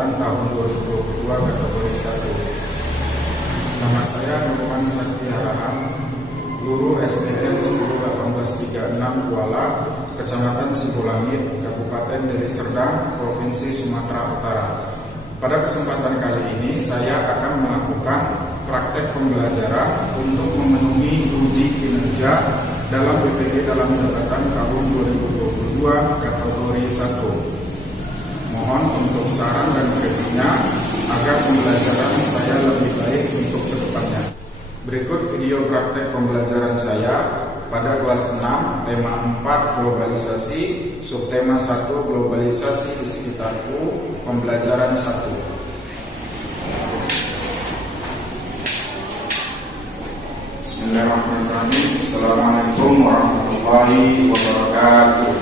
jabatan tahun 2022 kategori 1. Nama saya Nurman Sakti Harahap, guru SDN 101836 Kuala, Kecamatan Sibulangit, Kabupaten Deli Serdang, Provinsi Sumatera Utara. Pada kesempatan kali ini saya akan melakukan praktek pembelajaran untuk memenuhi uji kinerja dalam BPG dalam jabatan tahun 2022 kategori 1. Mohon untuk saran dan kritiknya agar pembelajaran saya lebih baik untuk kedepannya. Berikut video praktek pembelajaran saya pada kelas 6, tema 4 globalisasi, subtema 1 globalisasi di sekitarku, pembelajaran 1. Bismillahirrahmanirrahim. Assalamualaikum warahmatullahi wabarakatuh.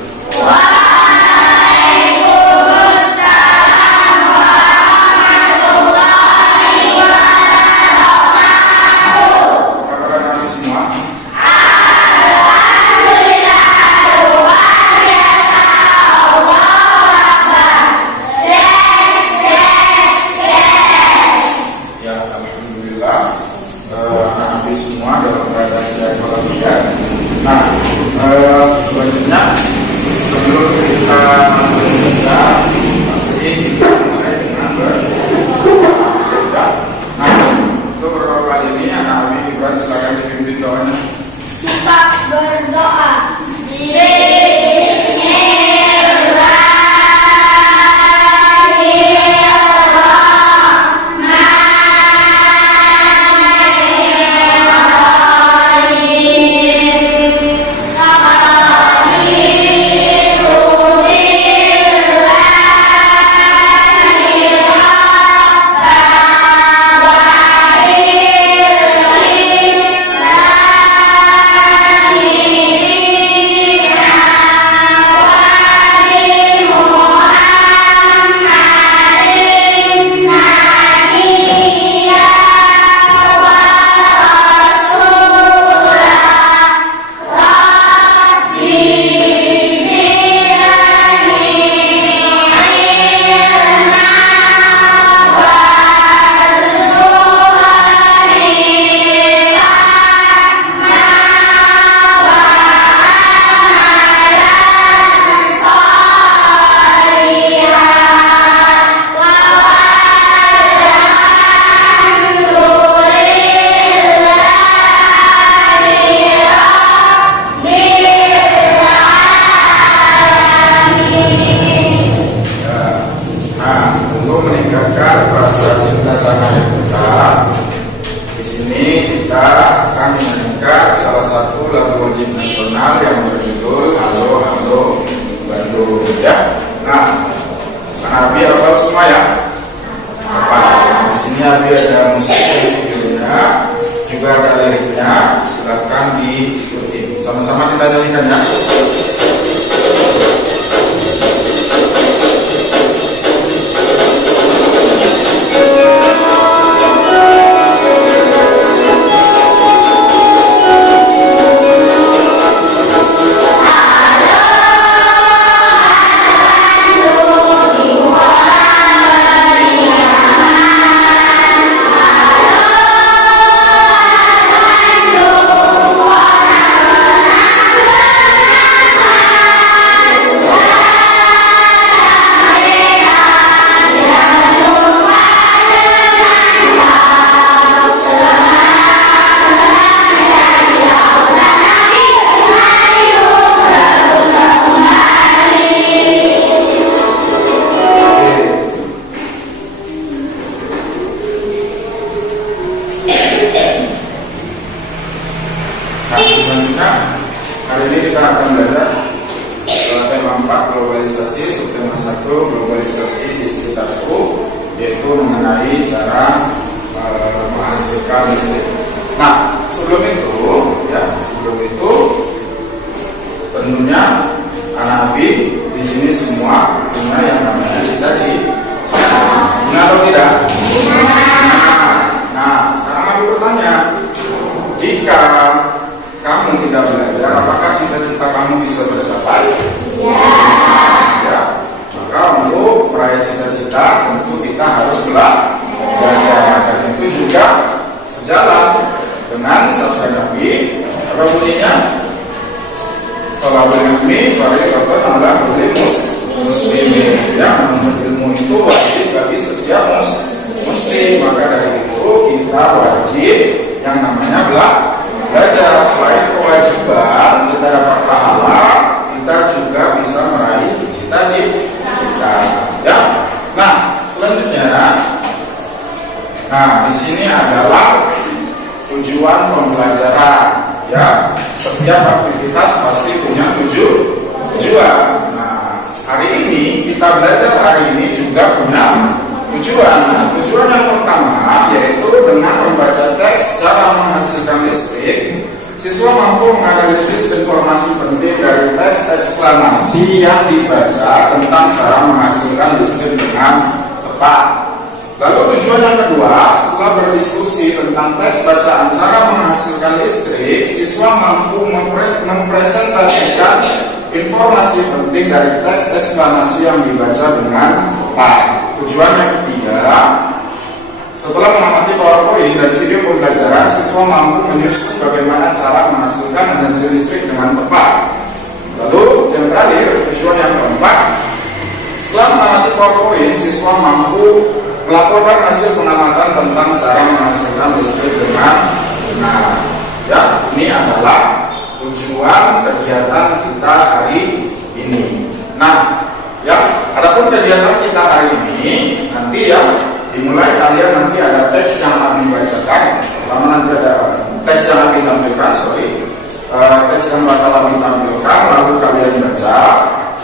Semua dalam keadaan sehat walafiat. Nah, selanjutnya sebelum kita belajar masih kita mulai dengan berdoa. Nah, untuk berdoa kali ini anak Abi Ibrahim silakan dipimpin doanya. Sikap berdoa. Meningkatkan rasa cinta tanah air kita, di sini kita akan menyanyikan salah satu lagu wajib nasional yang berjudul Halo Halo Bandung, ya. Nah, Abi hafal semua ya? Apa? Di sini Abi ada musik videonya, juga ada liriknya. Silakan diikuti. Sama-sama kita nyanyikan ya. Selanjutnya, hari ini kita akan belajar tema 4 globalisasi, subtema 1 globalisasi di sekitarku, yaitu mengenai cara menghasilkan listrik. Nah, sebelum itu tentunya anak Abi di sini semua punya yang namanya cita-cita. Benar atau tidak? Nah, sekarang Abi bertanya, jika kamu tidak belajar, apakah cita-cita kamu bisa tercapai? Ya. Maka untuk meraih cita-cita tentu kita yang namanya belajar. Selain kewajiban kita dapat pahala, kita juga bisa meraih cita-cita. Ya. Nah, selanjutnya, di sini adalah tujuan pembelajaran. Ya, setiap aktivitas pasti punya tujuan. Nah, hari ini kita belajar juga punya tujuan. Nah, tujuan yang pertama yaitu dengan membaca teks cara menghasilkan listrik, siswa mampu menganalisis informasi penting dari teks eksplanasi yang dibaca tentang cara menghasilkan listrik dengan tepat. Lalu tujuan yang kedua, setelah berdiskusi tentang teks bacaan cara menghasilkan listrik, siswa mampu mempresentasikan informasi penting dari teks eksplanasi yang dibaca dengan tepat. Tujuan yang ketiga, setelah mengamati PowerPoint dan video pembelajaran, siswa mampu menyusun bagaimana cara menghasilkan energi listrik dengan tepat. Lalu yang terakhir, tujuan yang keempat, setelah mengamati PowerPoint, siswa mampu melaporkan hasil pengamatan tentang cara menghasilkan listrik dengan benar. Ya, ini adalah tujuan kegiatan kita hari ini. Nah, ya, adapun kegiatan kita hari ini nanti ya dimulai kalian nanti ada teks yang Abi bacakan. Pertama nanti ada teks yang Abi tampilkan, teks yang bakal Abi tampilkan, lalu kalian baca.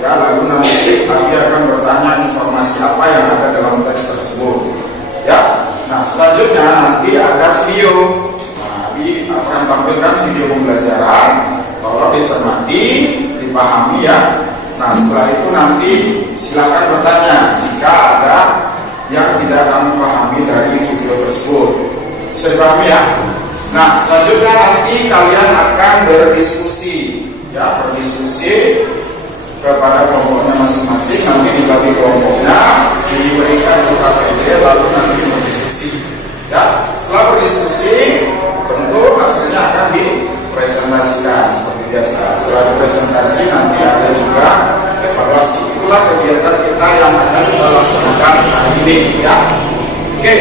Ya, lalu nanti Abi akan bertanya informasi apa yang ada dalam teks tersebut. Ya, nah selanjutnya nanti ada video. Nah, Abi akan tampilkan video pembelajaran. Tolong dicermati, dipahami ya. Nah, setelah itu nanti silakan bertanya jika ada yang tidak kamu pahami dari video tersebut. Bisa dipahami ya? Nah, selanjutnya nanti kalian akan berdiskusi. Ya, berdiskusi kepada kelompoknya masing-masing, nanti dibagi kelompoknya, diberikan UKPD, lalu nanti berdiskusi. Ya, setelah berdiskusi, tentu hasilnya akan dipresentasikan seperti biasa. Setelah dipresentasi nanti ada juga evaluasi. Itulah kegiatan kita yang akan kita laksanakan hari ini. Ya, oke.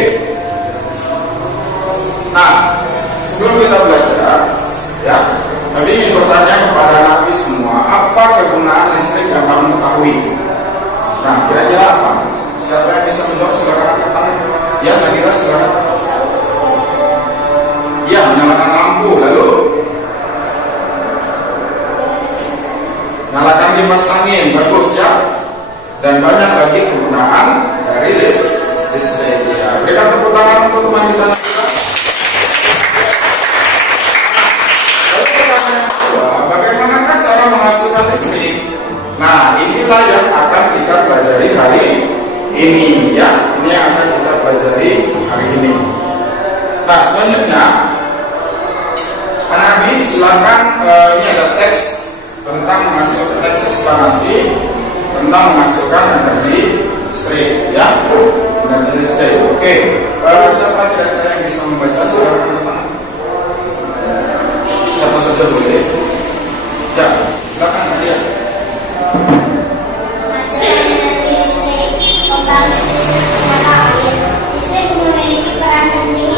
Nah, sebelum kita belajar, ya. Tadi ingin bertanya kepada Nabi semua, apa kegunaan listrik yang kamu ketahui? Nah, kira-kira apa? Siapa yang bisa menjawab? Silakan angkat tangan. Ya, Nadira silakan. Ya, menyalakan lampu. Lalu nyalakan kipas angin. Bagus ya. Dan banyak lagi kegunaan dari listrik. Ya, berikan tepuk tangan untuk teman kita Nadira. Bagaimanakah cara menghasilkan listrik? Nah, inilah yang akan kita pelajari hari ini ya. Ini yang akan kita pelajari hari ini. Nah, selanjutnya Nabi silakan, ini ada teks tentang menghasilkan teks eksplanasi tentang menghasilkan energi listrik ya. Energi listrik. Oke. Siapa kira-kira yang bisa membaca? Silakan. Siapa saja boleh. Ya, silakan Nadia. Menghasilkan energi listrik, pembangkit listrik tenaga air. Listrik memiliki peran penting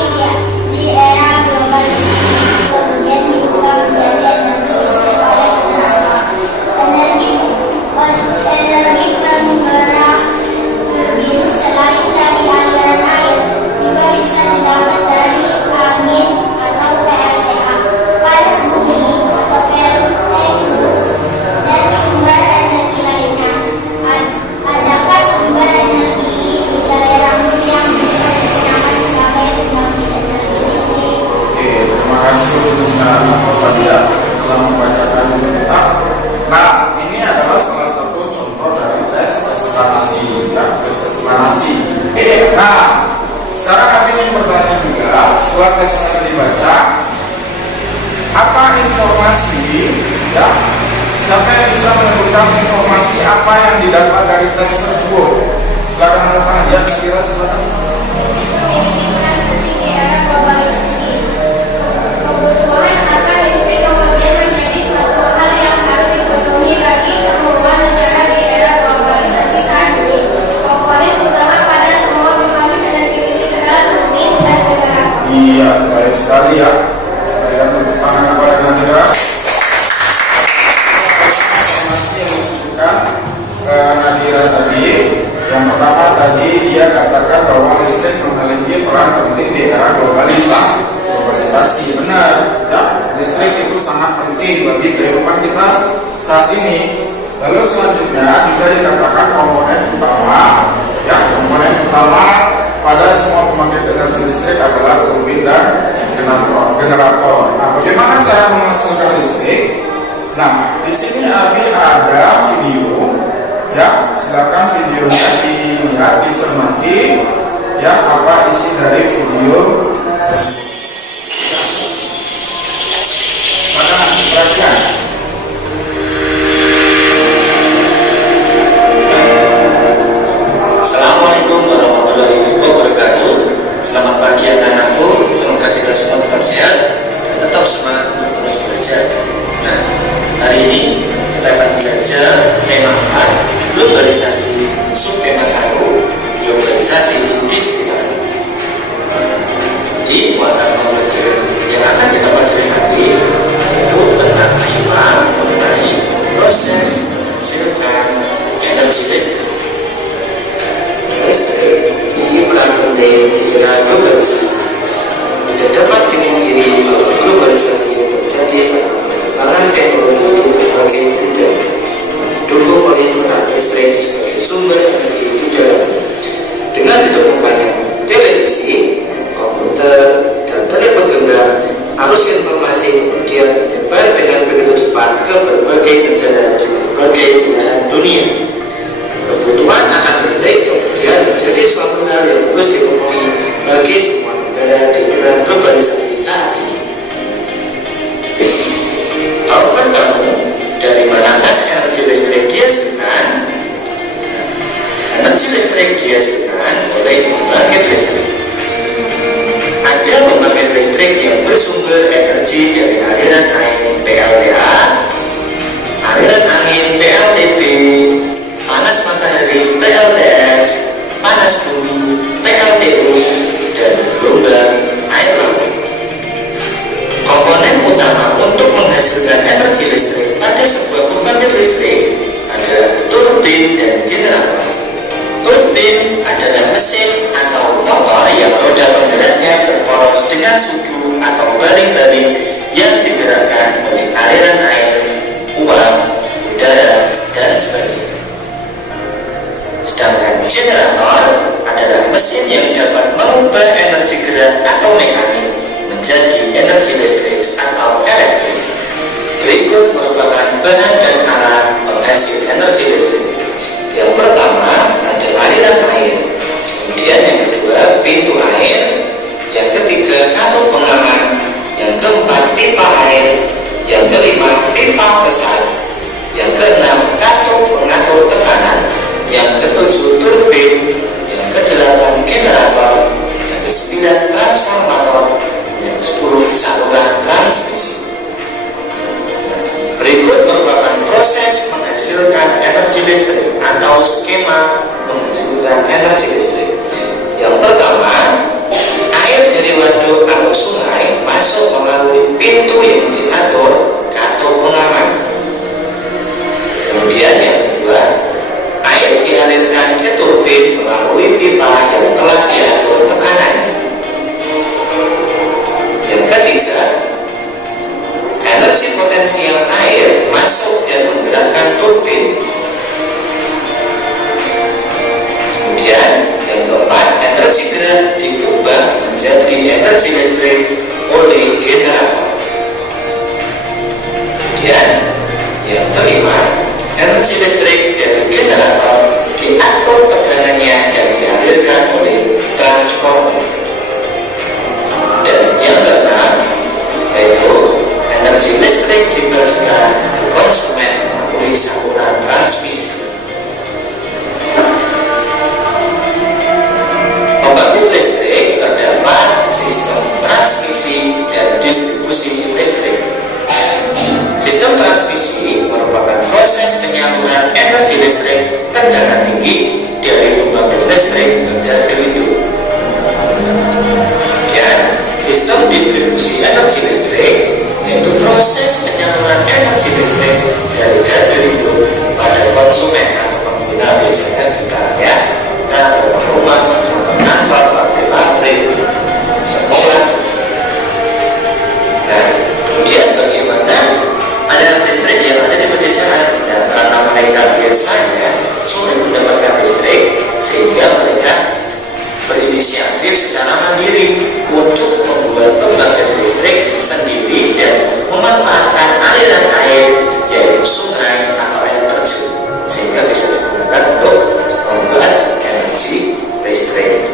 di era globalisasi, kemudian diubah menjadi energi listrik oleh kendaraan. Energi penggerak turbin selain dari aliran air juga bisa didapat dari angin atau PLTA, panas bumi atau PLTU, dan sumber energi lainnya. Adakah sumber energi di daerahmu yang bisa digunakan sebagai pembangkit energi listrik? Oke, terima kasih untuk Mas Fadia telah membacakan kita. Nah, ini adalah salah satu contoh dari teks eksplanasi ya, teks eksplanasi. Nah, sekarang kami ingin bertanya juga, setelah teks tadi dibaca, apa informasi ya? Siapa yang bisa menyebutkan informasi apa yang didapat dari teks tersebut? Silakan angkat tangan ya, kira silakan. Memiliki peran penting di era globalisasi. Kebutuhan akan listrik kemudian menjadi suatu hal yang harus dipenuhi bagi semua negara di era globalisasi saat ini. Komponen utama pada semua pembangkit energi listrik adalah turbin dan generator. Iya, Iya, baik sekali ya. Berikan tepuk tangan kepada Nadira. Informasi yang disebutkan Nadira tadi, yang pertama tadi dia katakan bahwa listrik memiliki peran penting di era globalisasi. Benar, ya. Listrik itu sangat penting bagi kehidupan kita saat ini. Lalu selanjutnya juga dikatakan komponen utama, ya, komponen utama pada semua pembangkit energi listrik adalah turbin dan generator. Nah, bagaimana cara menghasilkan listrik? Nah, di sini Abi ada video, ya, silakan videonya dilihat, dicermati, ya, apa isi dari video tersebut. Silakan perhatikan. Assalamualaikum warahmatullahi wabarakatuh. Selamat pagi anak-anakku. Semoga kita semua tetap sehat, tetap semangat untuk terus belajar. Nah, hari ini kita akan belajar tema 4, globalisasi, subtema 1, globalisasi di sekitar. Di muatan belajar yang akan kita pelajari hari itu tentang tema mengenai proses menghasilkan energi listrik. Ini peran penting di era globalisasi. Tidak dapat dimungkiri bahwa globalisasi terjadi karena perkembangan teknologi di berbagai bidang didukung oleh peran listrik sebagai sumber energi di dalamnya. Dengan ditemukannya televisi, komputer, dan telepon genggam, arus informasi kemudian menyebar dengan begitu cepat ke berbagai negara di berbagai belahan dunia. Kebutuhan akan listrik kemudian menjadi suatu hal yang harus dipenuhi bagi semua negara di era globalisasi saat ini. Tahukah kamu dari manakah energi listrik dihasilkan? Energi listrik dihasilkan oleh pembangkit listrik. Ada pembangkit listrik yang bersumber energi dari aliran air PLTA, aliran angin PLTP, panas matahari PLTS, panas bumi PLTU, dan gelombang air laut. Komponen utama untuk menghasilkan energi listrik pada sebuah pembangkit listrik adalah turbin dan generator. Turbin adalah mesin atau motor yang roda penggeraknya berporos dengan sudu atau baling-baling yang digerakkan oleh aliran air, uap, udara, dan sebagainya. Sedangkan generator adalah mesin yang dapat mengubah energi gerak atau mekanik menjadi energi listrik atau elektrik. Berikut merupakan bahan dan alat penghasil energi listrik. Yang pertama ada aliran air, kemudian yang kedua pintu air, yang ketiga katup pengaman, yang keempat pipa air, yang kelima pipa besar, yang keenam katup pengatur tekanan, yang ketujuh turbin, yang kedelapan generator, yang kesembilan transformator, yang ke-10 saluran transmisi. Berikut merupakan proses menghasilkan energi listrik atau skema menghasilkan energi listrik. Yang pertama, air dari waduk atau sungai masuk melalui pintu yang diatur katup pengaman. Kemudian yang kedua, air dialirkan ke turbin melalui pipa yang telah diatur tekanannya. distribusi energi listrik, yaitu proses penyaluran energi listrik dari gardu itu pada konsumen atau pengguna, biasanya kita ya, kita rumah, kantor, pabrik, sekolah. Nah, kemudian bagaimana ada listrik yang ada di pedesaan, dan karena mereka biasanya sulit mendapatkan listrik, sehingga mereka berinisiatif secara mandiri untuk membuat pembangkit listrik sendiri dan memanfaatkan aliran air, yaitu sungai atau air terjun, sehingga bisa digunakan untuk membuat energi listrik.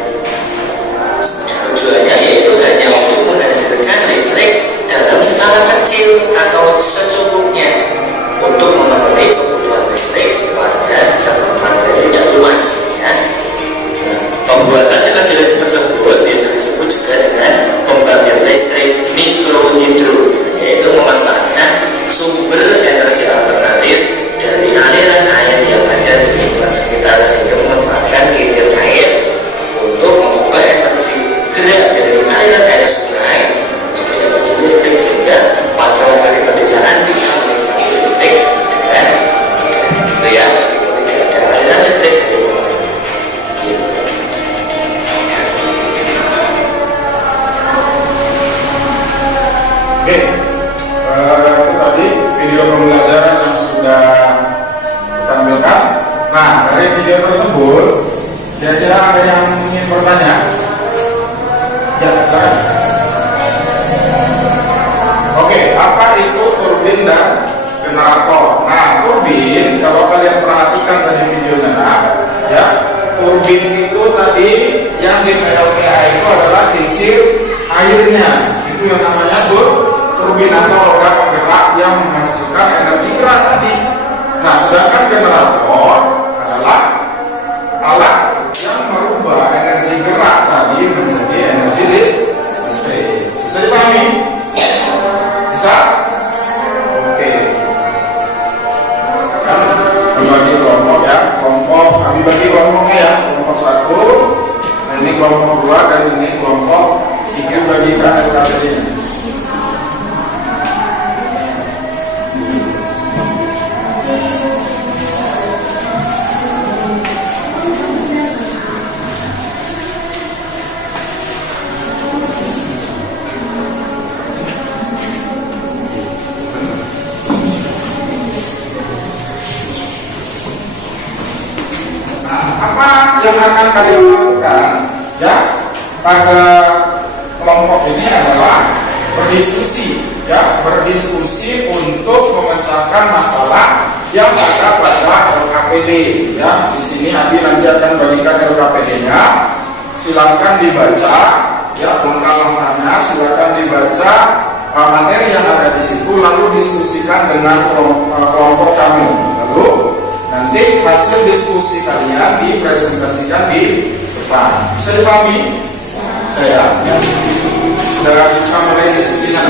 Tujuannya yaitu hanya untuk menghasilkan listrik dalam skala kecil atau secukupnya untuk memenuhi kebutuhan listrik warga setempat dan tidak luas. Ya. Pembuatan energi listrik tersebut biasa disebut juga dengan pembangkit listrik mikrohidro, yaitu memanfaatkan sumber energi alternatif dari aliran air yang ada di lingkungan sekitar, sehingga memanfaatkan kincir air untuk mengubah energi gerak dari aliran air sungai menjadi energi listrik, sehingga warga di pedesaan bisa menikmati listrik dengan mudah. Meskipun tidak ada aliran listrik dari rumah. Oke, itu tadi video pembelajaran yang sudah ditampilkan. Nah, dari video tersebut, kira-kira ada yang ingin bertanya? Ya, silakan. Oke, apa itu turbin dan generator? Nah, turbin, kalau kalian perhatikan tadi videonya, ya, turbin itu tadi yang di PLTA itu adalah kincir airnya. Itu yang namanya turbin atau roda penggerak yang menghasilkan energi gerak tadi. Nah, sedangkan generator adalah alat yang merubah energi gerak tadi menjadi energi listrik. Bisa dipahami? Bisa? Oke. Kan membagi kelompok ya, kelompok kami bagi kelompoknya ya, kelompok 1, ini kelompok 2, dan ini kelompok 3 bagikan LKPD-nya. Apa yang akan kalian lakukan ya pada kelompok ini adalah berdiskusi berdiskusi untuk memecahkan masalah yang ada pada LKPD ya. Di sini Adi nanti akan bagikan LKPD-nya, silakan dibaca ya, langkah-langkahnya silakan dibaca, materi yang ada di situ, lalu diskusikan dengan kelompok kamu, lalu nanti hasil diskusi kalian dipresentasikan di depan. Bisa dipahami? Saya ya. Sudah bisa mulai diskusinya.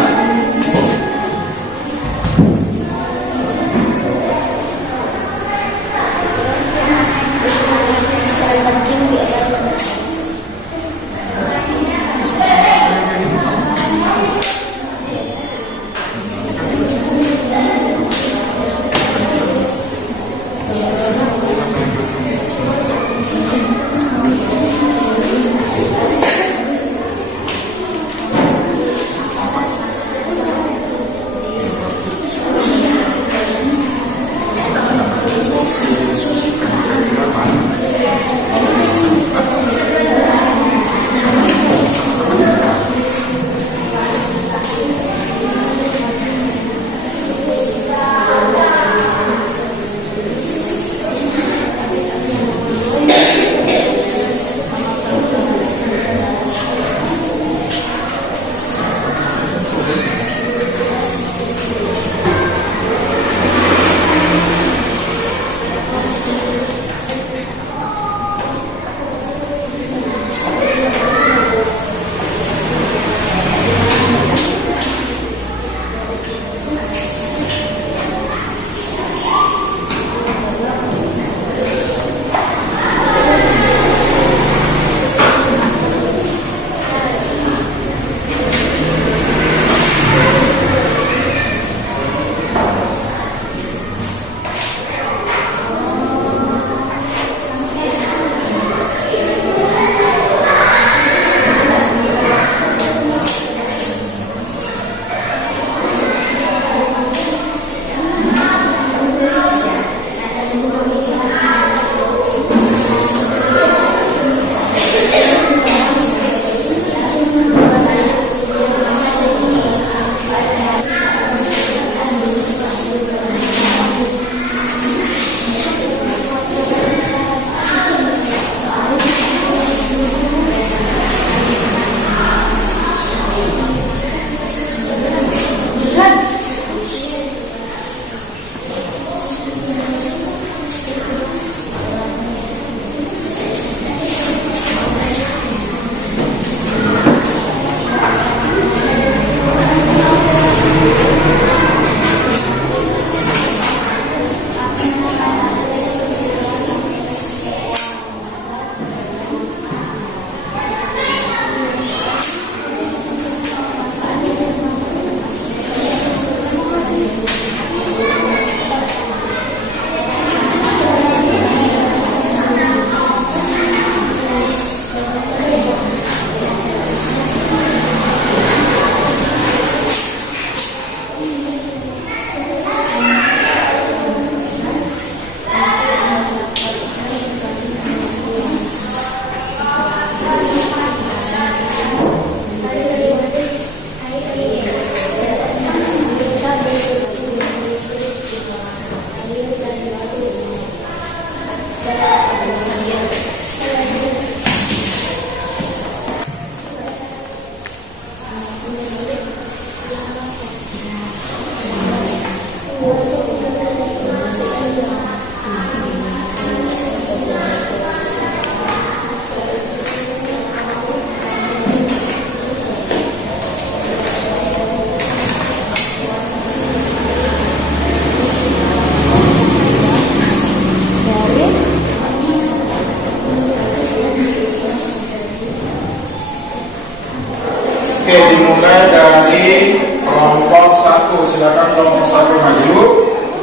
Oke, dimulai dari kelompok 1. Silakan kelompok 1 maju.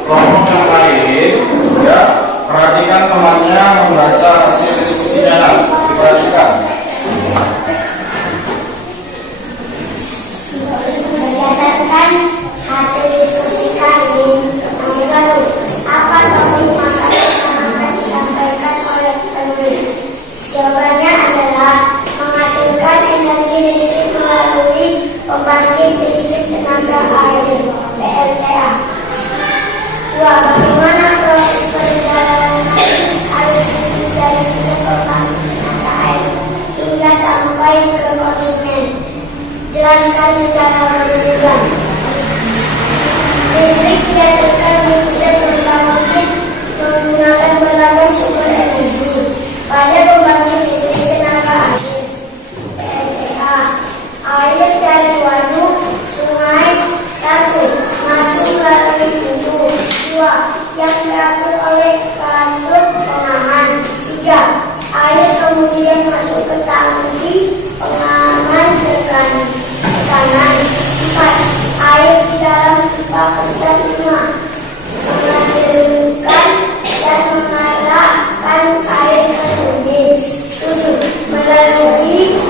Kelompok yang lain, ya, perhatikan temannya membaca hasil diskusinya. Nah, diperhatikan. Berdasarkan hasil diskusi kami, nomor 1, apa topik masalah yang akan disampaikan oleh penulis? Jawabannya adalah menghasilkan energi listrik melalui pembangkit listrik tenaga air (PLTA). 2. Bagaimana proses perjalanan arus listrik dari pembangkit tenaga air hingga sampai ke konsumen? Jelaskan secara ringan. Listrik dihasilkan di pusat pembangkit menggunakan beragam sumber energi. Pada pembangkit listrik tenaga air (PLTA), air dari waduk, sungai 1. Masuk melalui pintu. 2. Yang diatur oleh katup pengaman. 3. Air kemudian masuk ke tangki pengaman tekanan. 4. Air di dalam pipa besar 5. Mengalirkan dan mengarahkan air ke turbin. 7. Melalui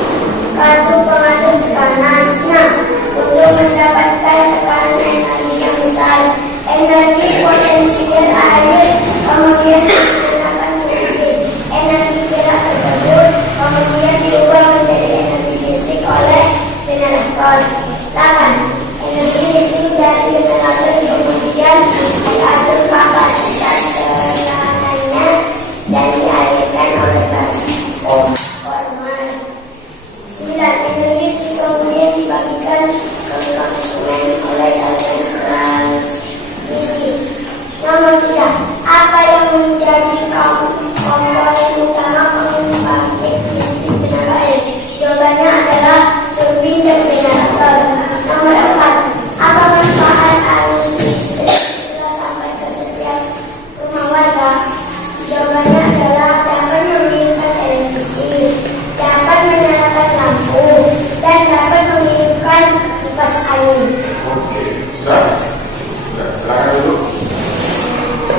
kartu pengatur tekanan. 6. Untuk mendapatkan tekanan energi yang besar, energi potensial air kemudian menggunakan turbin. Energi gerak tersebut kemudian diubah menjadi energi listrik oleh generator. 8. Energi listrik dari generator kemudian diatur kapasitas tekanannya dan dialirkan oleh transformer. 9. Energi listrik kemudian dibagikan ke konsumen oleh saluran transmisi. Nomor 3. Apa yang menjadi komponen utama pembangkit listrik tenaga air? Jawabannya adalah turbin dan generator. Nomor 4. Apa manfaat arus listrik setelah sampai ke setiap rumah warga? Jawabannya adalah dapat mengirimkan televisi, dapat menyalakan lampu, dan dapat mengirimkan kipas angin. Oke, sudah. Silakan dulu.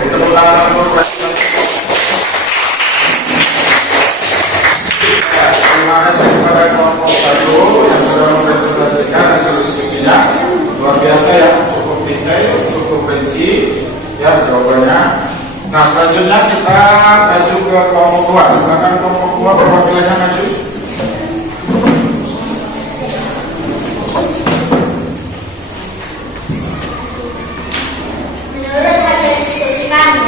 Kita ulang dulu. Terima kasih kepada kelompok 1 yang sudah mempresentasikan hasil diskusinya. Luar biasa ya, cukup detail, cukup rinci ya jawabannya. Nah, selanjutnya kita maju ke kelompok 2. Silakan kelompok 2 perwakilannya maju. Menurut hasil diskusi kami,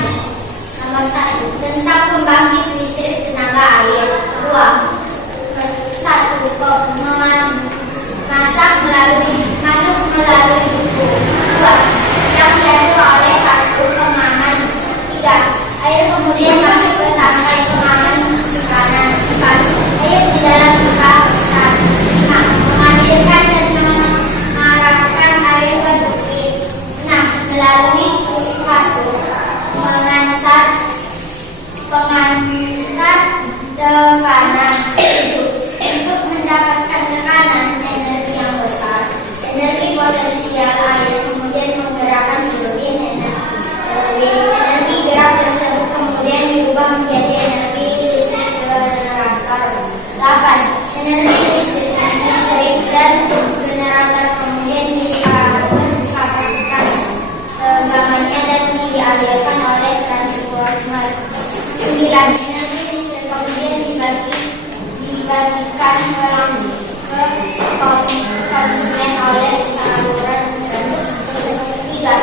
nomor 1, tentang pembangkit listrik tenaga air. 2. 1. Masuk melalui buku. 2. Yang diatur oleh kartu pengaman. 3. Air kemudian masuk ke tangkai pengaman tekanan. 4. Air di dalam pipa besar. 5. Mengalirkan dan mengarahkan air ke turbin. 6. Melalui kartu pengantar tekanan. 7. Untuk mendapatkan tekanan energi yang besar, energi potensial air kemudian menggerakkan turbin. Energi gerak tersebut kemudian diubah menjadi energi listrik generator. 8. Energi listrik dan generator kemudian diatur kapasitas tegangannya dan dialirkan oleh transformer. 9. Energi listrik kemudian dibagikan ke konsumen oleh saluran transmisi. 3.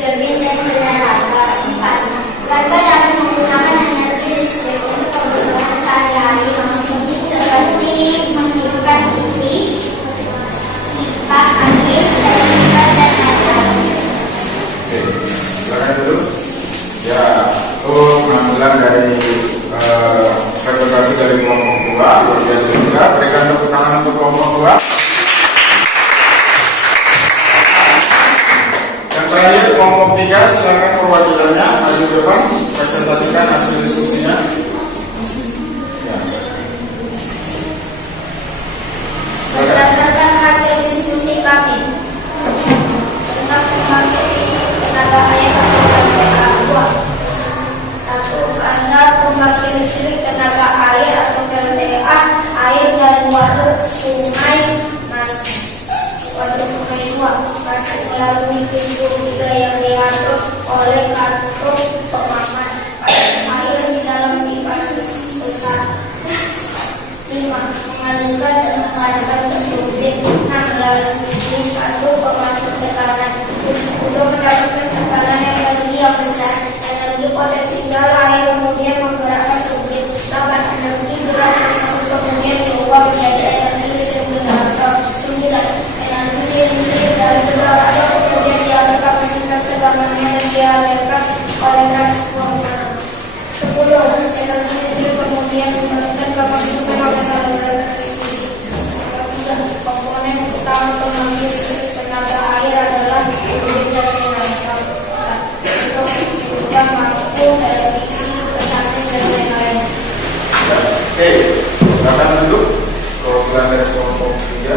Turbin dan generator. 4. Warga dapat menggunakan energi listrik untuk kebutuhan sehari-hari seperti menghidupkan TV, kipas angin, dan terakhir kelompok 3, silakan perwakilannya maju ke depan, presentasikan hasil diskusinya. Ya. Berdasarkan hasil diskusi kami tentang pembangkit listrik tenaga air atau PLTA, 1. Karena pembangkit listrik tenaga air atau PLTA, air dari waduk sungai masih melalui pintu 3 yang diatur oleh kartu pengaman. Air di dalam pipa besar 5. Mengalirkan dan mengalirkan tertutup 6. Melalui kartu pengatur tekanan untuk mendapatkan tekanan energi yang besar. Energi potensial air kemudian menggerakkan turbin. 8. Energi gerak tersebut kemudian diubah menjadi energi listrik generator. 9. Energi listrik dari generator kemudian dialirkan kapasitas tegangannya dan dialirkan oleh transformer. 10. Energi listrik kemudian diberikan ke konsumen oleh saluran distribusi. 3. Komponen utama pembangkit listrik tenaga air adalah turbin dan generator. Untuk mengubah mampu televisi, pesantren dan lain-lain. Oke, silakan duduk. Perwakilan dari kelompok 3.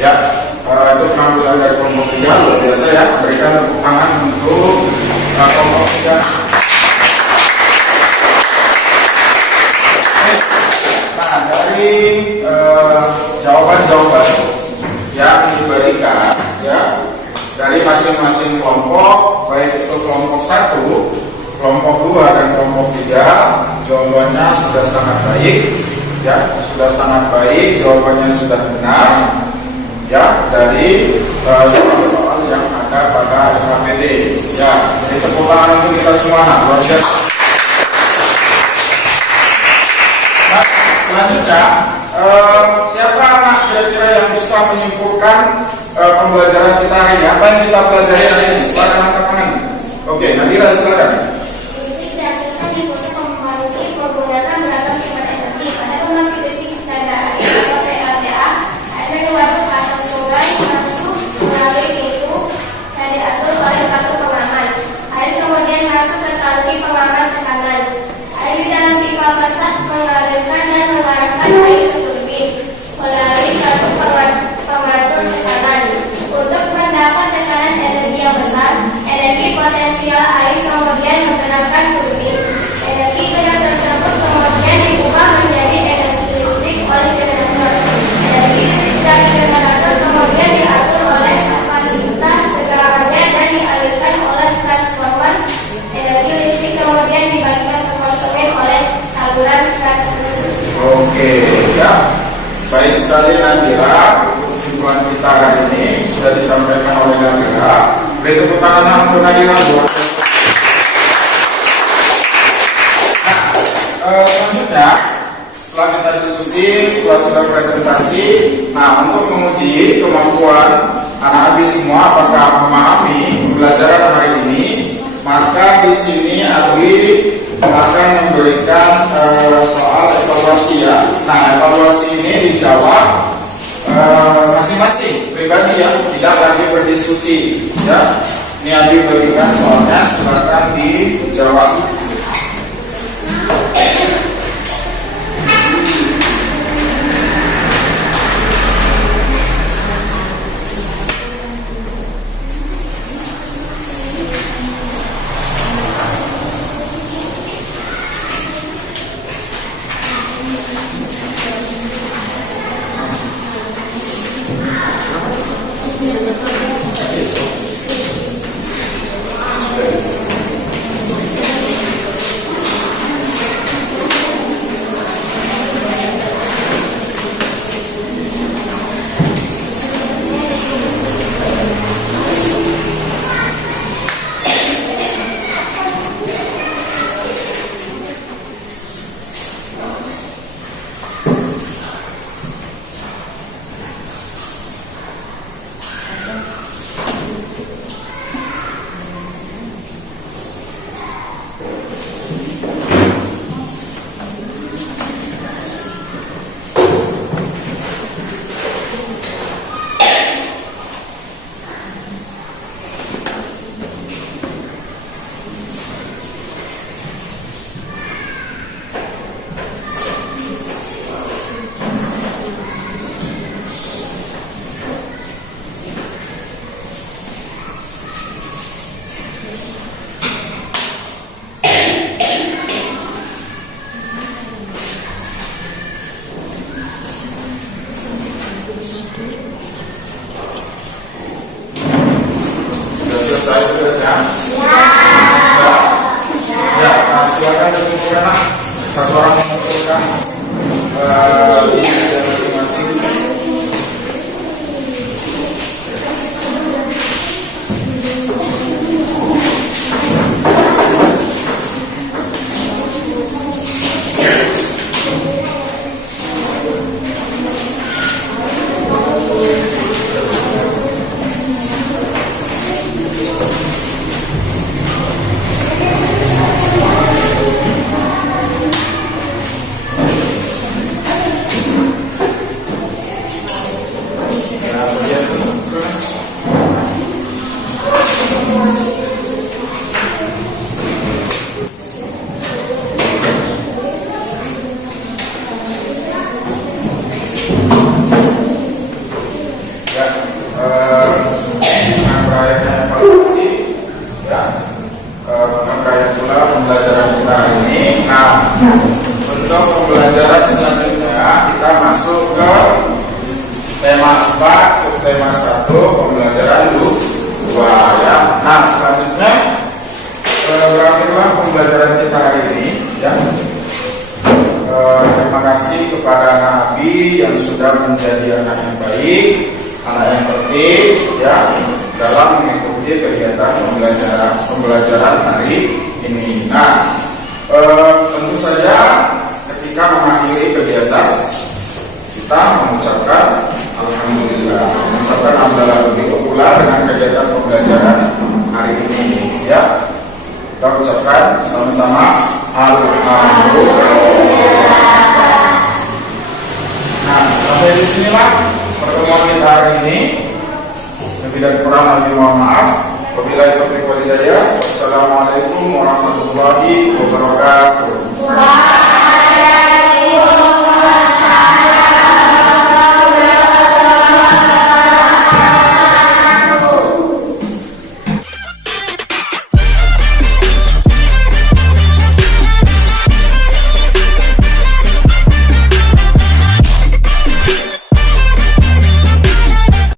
Ya, itu penampilan dari kelompok 3 luar biasa ya. Berikan tepuk tangan untuk kelompok 3. Nah, dari jawaban-jawaban yang diberikan ya dari masing-masing kelompok, baik itu kelompok 1, kelompok 2 dan kelompok 3, jawabannya sudah sangat baik ya, sudah sangat baik, jawabannya sudah benar ya dari soal-soal yang ada pada LKPD ya. Jadi tepuk tangan untuk kita semua, luar biasa. Nah, selanjutnya siapa anak kira-kira yang bisa menyimpulkan pembelajaran kita hari ini? Apa yang kita pelajari hari ini? Silakan angkat tangan. Oke, Nadira silakan. Listrik dihasilkan di proses mempengaruhi pergolakan beragam sumber energi. Pada pembangkit listrik tenaga air atau PLTA, air dari waduk atau sungai masuk melalui pintu yang diatur oleh kartu pengaman. Air kemudian masuk ke tangki pengaman tekanan. Air di dalam pipa besar mengalirkan dan mengarahkan air ke turbin melalui kartu pengatur tekanan. Untuk mendapat tekanan energi yang besar, energi potensial air kemudian menggerakkan turbin. Energi gerak tersebut kemudian diubah menjadi energi listrik oleh generator. Energi listrik dari generator kemudian diatur oleh kapasitas tegangannya dan dialirkan oleh transformer. Energi listrik kemudian dibagikan ke konsumen oleh saluran transmisi. Oke ya, baik sekali Nadira. Kesimpulan kita hari ini sudah disampaikan oleh Nadira. Beri tepuk tangan untuk Nadira. Selanjutnya setelah kita diskusi, setelah sudah presentasi, nah untuk menguji kemampuan anak-anak semua apakah memahami pembelajaran hari ini, maka di sini Abi akan memberikan soal evaluasi ya. Nah, evaluasi ini dijawab masing-masing pribadi ya, tidak lagi berdiskusi ya. Ini Abi berikan soalnya, silakan dijawab. tugasnya? Ya, nah, silakan dikumpulkan lah. Satu orang mengumpulkan ini meja masing-masing. Untuk pembelajaran selanjutnya kita masuk ke tema 4, subtema 1, pembelajaran 2 ya. Nah, selanjutnya berakhirlah pembelajaran kita hari ini ya. Terima kasih kepada anak Abi yang sudah menjadi anak yang baik, anak yang tertib ya dalam mengikuti kegiatan pembelajaran hari ini. Nah, tentu saja ketika mengakhiri kegiatan kita mengucapkan alhamdulillah, mengucapkan alhamdulillah. Begitu pula dengan kegiatan pembelajaran hari ini ya, kita ucapkan sama-sama alhamdulillah. Nah, sampai disinilah pertemuan kita hari ini. Lebih dan kurang mohon maaf. Wabillahi taufiq wal hidayah. Wassalamualaikum warahmatullahi wabarakatuh.